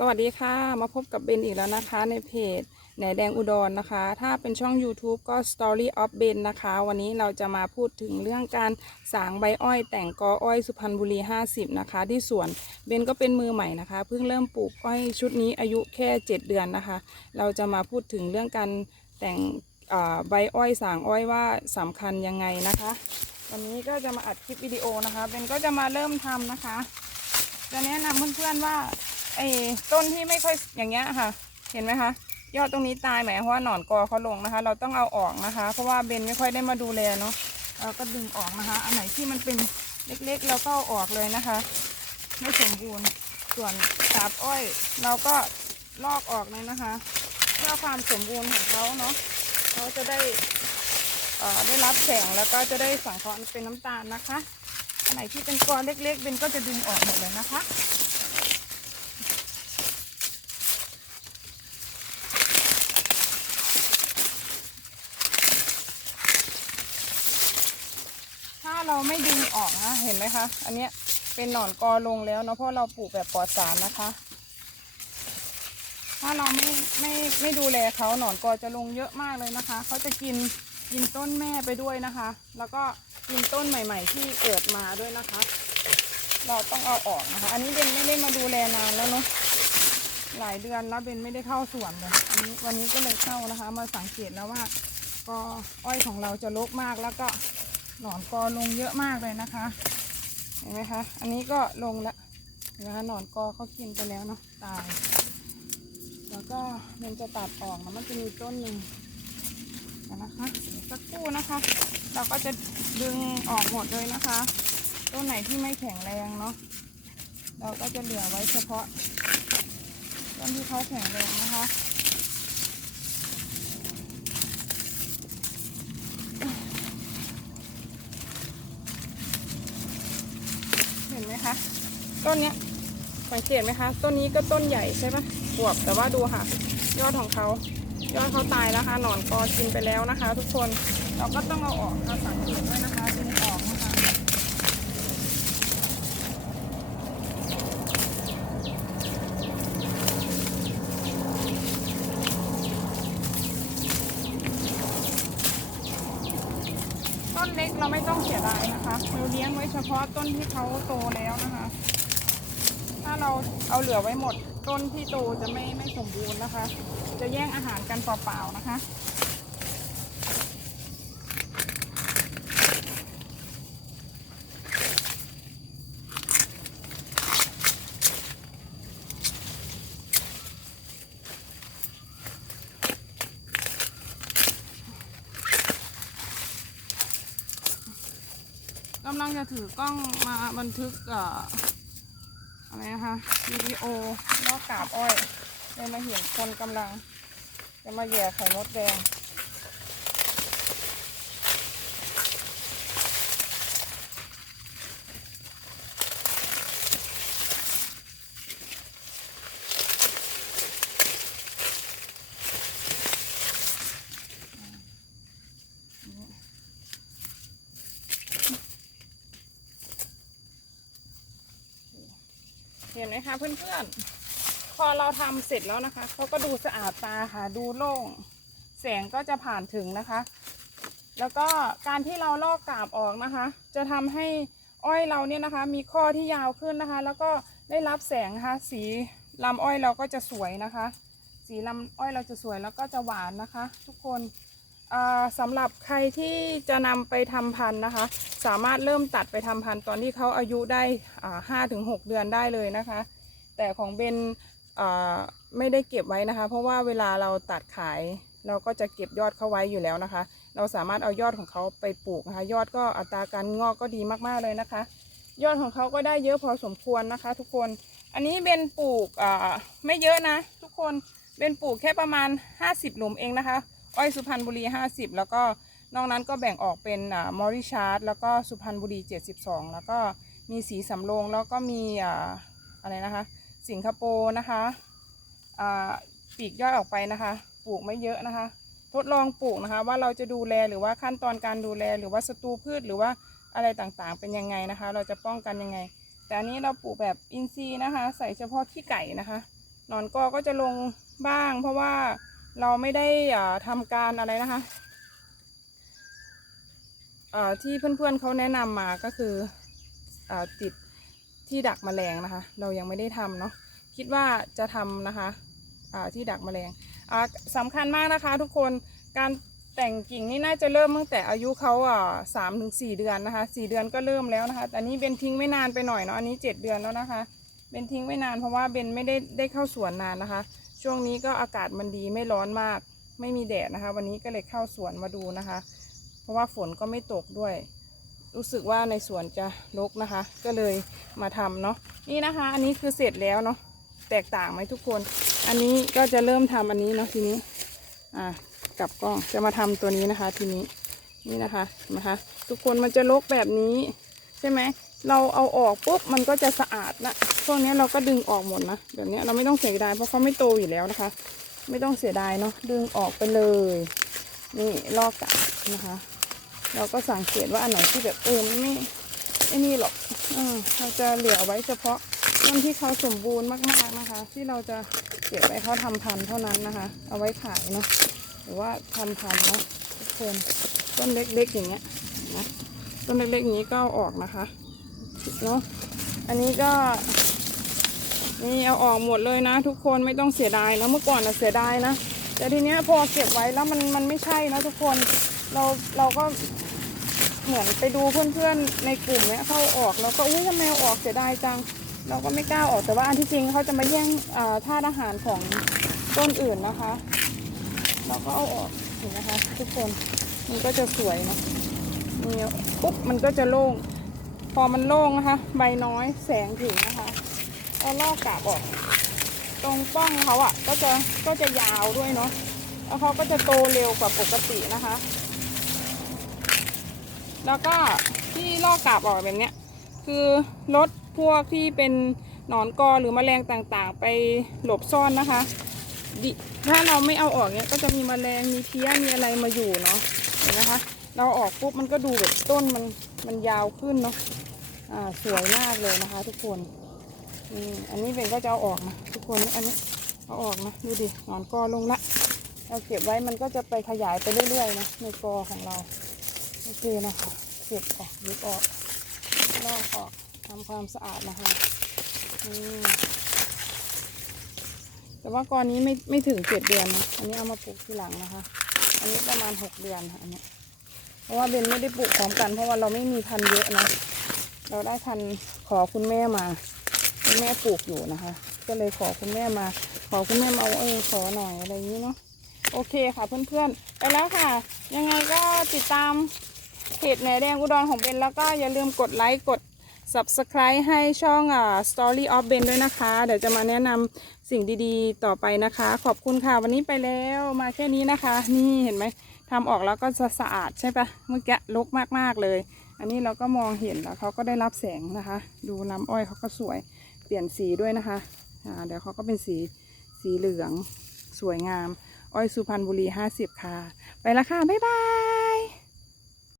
สวัสดีค่ะ มาพบกับเบนอีกแล้วนะคะในเพจแหนแดงอุดรนะคะ ถ้าเป็นช่อง YouTube ก็ Story of Ben นะคะ วันนี้เราจะมาพูดถึงเรื่องการสางใบอ้อยแต่งกออ้อยสุพรรณบุรี 50 นะคะ ที่สวนเบนก็เป็นมือใหม่นะคะ เพิ่งเริ่มปลูกอ้อยชุดนี้อายุแค่ 7 เดือนนะคะ เราจะมาพูดถึงเรื่องการแต่งใบอ้อยสางอ้อยว่าสำคัญยังไงนะคะ วันนี้ก็จะมาอัดคลิปวิดีโอนะคะเบนก็จะมาเริ่มทำนะคะ จะแนะนำเพื่อนๆว่า ไอ้ต้นที่ไม่ค่อยอย่างเงี้ยค่ะ เห็นไหมคะ ยอดตรงนี้ตายหมายความว่าหนอนกอเขาลงนะคะ เราต้องเอาออกนะคะ เพราะว่าเบนไม่ค่อยได้มาดูแลเนาะเราก็ดึงออกนะคะ อันไหนที่มันเป็นเล็กๆ เราก็เอาออกเลยนะคะ ไม่สมบูรณ์ส่วนกาบอ้อย เราก็ลอกออกเลยนะคะ เพื่อความสมบูรณ์ของเขาเนาะเขาจะได้เอ่อได้รับแสงแล้วก็จะได้สังเคราะห์เป็นน้ำตาลนะคะ อันไหนที่เป็นกอเล็กๆเบนก็จะดึงออกหมดเลยนะคะ เราไม่ดึงออกนะเห็นไหมคะ อันเนี้ยเป็นหนอนกอลงแล้วเนาะเพราะเราปลูกแบบปลอดสารนะคะ ถ้าเราไม่ไม่ไม่ดูแลเขาหนอนกอจะลงเยอะมากเลยนะคะเขาจะกินกินต้นแม่ไปด้วยนะคะ แล้วก็กินต้นใหม่ ๆ ที่เกิดมาด้วยนะคะ เราต้องเอาออกนะคะ อันนี้เบนไม่ได้มาดูแลนานแล้วเนาะหลายเดือนแล้วเบนไม่ได้เข้าสวนเลยอันนี้วันนี้ก็เลยเข้านะคะ มาสังเกตแล้วว่ากออ้อยของเราจะรกมากแล้วก็ หนอนกอลงเยอะมากเลยนะคะ เห็นไหมคะ อันนี้ก็ลงล้วเห็นไหมคะหนอนกอเขากินไปแล้วเนาะตาย แล้วก็เบนจะตัดออกนะมันจะมีต้นหนึ่งนะคะสักครู่นะคะ เราก็จะดึงออกหมดเลยนะคะ ต้นไหนที่ไม่แข็งแรงเนาะเราก็จะเหลือไว้เฉพาะต้นที่เขาแข็งแรงนะคะ นไหมคะ ต้นเนี้ยสังเกตไหมคะ ต้นนี้ก็ต้นใหญ่ใช่ปะอวบแต่ว่าดูค่ะ ยอดของเขายอดเขาตายแล้วค่ะหนอนกอกินไปแล้วนะคะ ทุกคนเราก็ต้องเอาออกค่ะสังเกตด้วยนะคะดึงออกนะคะ ต้นเล็กเรา ไม่ต้องเสียดายนะคะเราเลี้ยงไว้เฉพาะต้นที่เขาโตแล้วนะคะ ถ้าเราเอาเหลือไว้หมดต้นที่โตจะไม่ไม่สมบูรณ์นะคะ จะแย่งอาหารกันเปล่าๆนะคะำลังจะถือกล้องมาบันทึกเอ่ออะไรนะคะวิดีโอลอกกาบอ้อยเลยมาเห็นคนกำลัง จะมาแย่ไข่มดแดง เห็นไหมคะเพื่อนๆ พอเราทำเสร็จแล้วนะคะเขาก็ดูสะอาดตาค่ะ ดูโล่ง แสงก็จะผ่านถึงนะคะ แล้วก็การที่เราลอกกาบออกนะคะ จะทำให้อ้อยเราเนี่ยนะคะ มีข้อที่ยาวขึ้นนะคะ แล้วก็ได้รับแสงนะคะ สีลำอ้อยเราก็จะสวยนะคะ สีลำอ้อยเราจะสวยแล้วก็จะหวานนะคะ ทุกคน สำหรับใครที่จะนำไปทำพันธุ์นะคะ สามารถเริ่มตัดไปทำพันธุ์ตอนที่เขาอายุได้ห้าถึงหกเดือนได้เลยนะคะ แต่ของเบนไม่ได้เก็บไว้นะคะ เพราะว่าเวลาเราตัดขาย เราก็จะเก็บยอดเขาไว้อยู่แล้วนะคะ เราสามารถเอายอดของเขาไปปลูกนะคะ ยอดก็อัตราการงอกก็ดีมากๆเลยนะคะ ยอดของเขาก็ได้เยอะพอสมควรนะคะ ทุกคน อันนี้เบนปลูกไม่เยอะนะ ทุกคน เบนปลูกแค่ประมาณ 50 หลุมเองนะคะ อ้อยสุพรรณบุรี 50 แล้วก็นอกนั้นก็แบ่งออกเป็นอ่ามอริชาร์ดแล้วก็สุพรรณบุรี 72 แล้วก็มีสีสำโรงแล้วก็มีอ่าอะไรนะคะ สิงคโปร์นะคะอ่าปีกย่อยออกไปนะคะ ปลูกไม่เยอะนะคะ ทดลองปลูกนะคะ ว่าเราจะดูแลหรือว่าขั้นตอนการดูแลหรือว่าศัตรูพืชหรือว่าอะไรต่างๆ เป็นยังไงนะคะ เราจะป้องกันยังไง แต่อันนี้เราปลูกแบบอินทรีย์นะคะ ใส่เฉพาะขี้ไก่นะคะหนอนกอก็จะลงบ้าง เพราะว่า เราไม่ได้อ่าทำการอะไรนะคะที่เพื่อนๆเขาแนะนำมาก็คืออติดที่ดักแมลงนะคะ เรายังไม่ได้ทำเนาะคิดว่าจะทำนะคะที่ดักแมลงอ่าสำคัญมากนะคะทุกคนการแต่งกิ่งนี่น่าจะเริ่มตั้งแต่อายุเขาอ่าสามถึงสี่เดือนนะคะสี่เดือนก็เริ่มแล้วนะคะแต่นี้เบนทิ้งไม่นานไปหน่อยเนาะอันนี้เจ็ดเดือนแล้วนะคะเบนทิ้งไว้นานเพราะว่าเบนไม่ได้ได้เข้าสวนนานนะคะ ช่วงนี้ก็อากาศมันดีไม่ร้อนมาก ไม่มีแดดนะคะ วันนี้ก็เลยเข้าสวนมาดูนะคะ เพราะว่าฝนก็ไม่ตกด้วย รู้สึกว่าในสวนจะรกนะคะ ก็เลยมาทำเนาะนี่นะคะ อันนี้คือเสร็จแล้วเนาะแตกต่างไหมทุกคน อันนี้ก็จะเริ่มทำอันนี้เนาะทีนี้อ่ากลับกล้องจะมาทำตัวนี้นะคะ ทีนี้นี่นะคะเห็นะคะ ทุกคนมันจะรกแบบนี้ ใช่ไหม เราเอาออกปุ๊บมันก็จะสะอาดละพวกนี้เราก็ดึงออกหมดนะแบบนี้เราไม่ต้องเสียดายเพราะเขาไม่โตอยู่แล้วนะคะ ไม่ต้องเสียดายเนาะดึงออกไปเลย นี่ลอกกะนะคะ เราก็สังเกตว่าอันไหนที่แบบเออมันไม่ไอ้นี่หรอกเออเราจะเหลือไว้เฉพาะต้นที่เขาสมบูรณ์มากๆนะคะ ที่เราจะเก็บไว้เขาทำพันธุ์เท่านั้นนะคะ เอาไว้ขายเนาะหรือว่าทำพันธุ์เนาะทุกคนต้นเล็กๆอย่างเงี้ยนะต้นเล็กๆอย่างนี้ก็เอาออกนะคะ เนาะอันนี้ก็ นี่เอาออกหมดเลยนะ ทุกคนไม่ต้องเสียดายนะเมื่อก่อนนะเสียดายนะแต่ทีเนี้ยพอเก็บไว้แล้วมันมันไม่ใช่นะทุกคนเราเราก็เหมือนไปดูเพื่อนๆในกลุ่มเนี้ยเข้าออกแล้วก็อุ้ยทำไมเอาออกเสียดายจัง เราก็ไม่กล้าออกแต่ว่าอันที่จริงเขาจะมาแย่งอ่าธาตุอาหารของต้นอื่นนะคะ เราก็เอาออกเห็นนะคะ ทุกคนมันก็จะสวยเนาะนี่ปุ๊บมันก็จะโล่ง อมันโล่งนะคะ ใบน้อยแสงถึงนะคะเอาลอกกาบออก ตรงป้องเขาอะ่ะ ก็จะก็จะยาวด้วยเนาะแล้วเขาก็จะโตเร็วกว่าปกตินะคะ แล้วก็ที่ลอกกาบออกแบบเนี้ย คือลดพวกที่เป็นหนอนกอหรือแมลงต่างๆ ไปหลบซ่อนนะคะถ้าเราไม่เอาออกเนี้ยก็จะมีแมลงมีเพี้ยมีอะไรมาอยู่เนาะเห็นไหมคะเราออกปุ๊บมันก็ดูแบบต้นมันมันยาวขึ้นเนาะ อ่าสวยมากเลยนะคะ ทุกคนนี่อันนี้เป็นก็จะเอาออกนะทุกคนอันนี้เอาออกนะดูดิหนอนกอลงละเราเก็บไว้มันก็จะไปขยายไปเรื่อยๆนะในกอของเราโอเคนะคะเก็บออกยึดออกลอกออกทำความสะอาดนะคะนี่แต่ว่ากอนี้ไม่ไม่ถึงเจ็ดเดือนนะอันนี้เอามาปลูกทีหลังนะคะ อันนี้ประมาณหกเดือนค่ะอันนี้เพราะว่าเบนไม่ได้ปลูกพร้อมกัน เพราะว่าเราไม่มีพันธุ์เยอะนะ เราได้พันขอคุณแม่มา คุณแม่ปลูกอยู่นะคะ ก็เลยขอคุณแม่มา ขอคุณแม่มาเออขอหน่อยอะไรอย่างนี้เนาะโอเคค่ะเพื่อนๆ ไปแล้วค่ะ ยังไงก็ติดตามเพจแหนแดงอุดรของเบนแล้วก็อย่าลืมกดไลค์กด subscribe ให้ช่องอ่า Story of Ben ด้วยนะคะ เดี๋ยวจะมาแนะนำสิ่งดีๆ ต่อไปนะคะ ขอบคุณค่ะ วันนี้ไปแล้วมาแค่นี้นะคะ นี่เห็นไหมทำออกแล้วก็จะสะอาดใช่ปะเมื่อกี้ลกมากๆเลย อันนี้เราก็มองเห็นแล้วเขาก็ได้รับแสงนะคะ ดูลำอ้อยเขาก็สวยเปลี่ยนสีด้วยนะคะอ่าเดี๋ยวเขาก็เป็นสีสีเหลืองสวยงาม อ้อยสุพรรณบุรี 50 ค่ะ ไปละค่ะ บ๊ายบาย